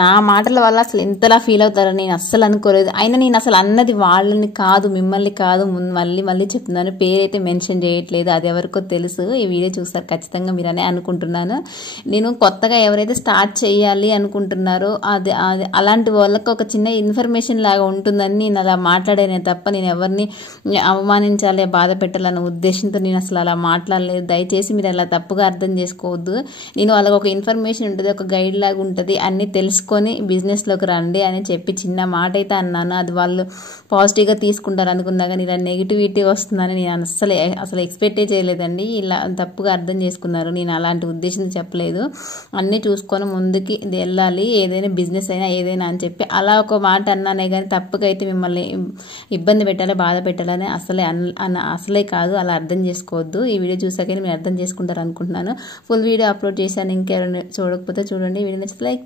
నా మాటల వల్ల అసలు ఎంతలా ఫీల్ అవుతారని నేను అస్సలు అనుకోలేదు. అయినా నేను అసలు అన్నది వాళ్ళని కాదు, మిమ్మల్ని కాదు. మళ్ళీ చెప్తున్నాను, పేరైతే మెన్షన్ చేయట్లేదు, అది ఎవరికో తెలుసు. ఈ వీడియో చూస్తారు ఖచ్చితంగా మీరనే అనుకుంటున్నాను. నేను కొత్తగా ఎవరైతే స్టార్ట్ చేయాలి అనుకుంటున్నారో అది అలాంటి వాళ్ళకి ఒక చిన్న ఇన్ఫర్మేషన్ లాగా ఉంటుందని నేను అలా మాట్లాడానే తప్ప నేను ఎవరిని అవమానించాలి, బాధ పెట్టాలన్న ఉద్దేశంతో నేను అసలు అలా మాట్లాడలేదు. దయచేసి మీరు అలా తప్పుగా అర్థం చేసుకోవద్దు. నేను వాళ్ళకి ఒక ఇన్ఫర్మేషన్ ఉంటుంది, ఒక గైడ్ లాగా ఉంటుంది, అన్ని తెలుసుకొని బిజినెస్లోకి రండి అని చెప్పి చిన్న మాట అయితే అన్నాను. అది వాళ్ళు పాజిటివ్గా తీసుకుంటారు అనుకున్నా, కానీ ఇలా నెగిటివిటీ వస్తుందని నేను అసలు ఎక్స్పెక్టే చేయలేదండి. ఇలా తప్పుగా అర్థం చేసుకున్నారు. నేను అలాంటి ఉద్దేశం చెప్పలేదు. అన్నీ చూసుకొని ముందుకి వెళ్ళాలి, ఏదైనా బిజినెస్ అయినా ఏదైనా అని చెప్పి అలా ఒక మాట అన్నానే కానీ తప్పుగా అయితే మిమ్మల్ని ఇబ్బంది పెట్టాలి, బాధ పెట్టాలని అసలే కాదు. అలా అర్థం చేసుకోవద్దు. ఈ వీడియో చూసాకనే మీరు అర్థం చేసుకుంటారు అనుకుంటున్నాను. ఫుల్ వీడియో అప్లోడ్ చేశాను, ఇంకెవరైనా చూడకపోతే చూడండి. వీడియో నచ్చితే లైక్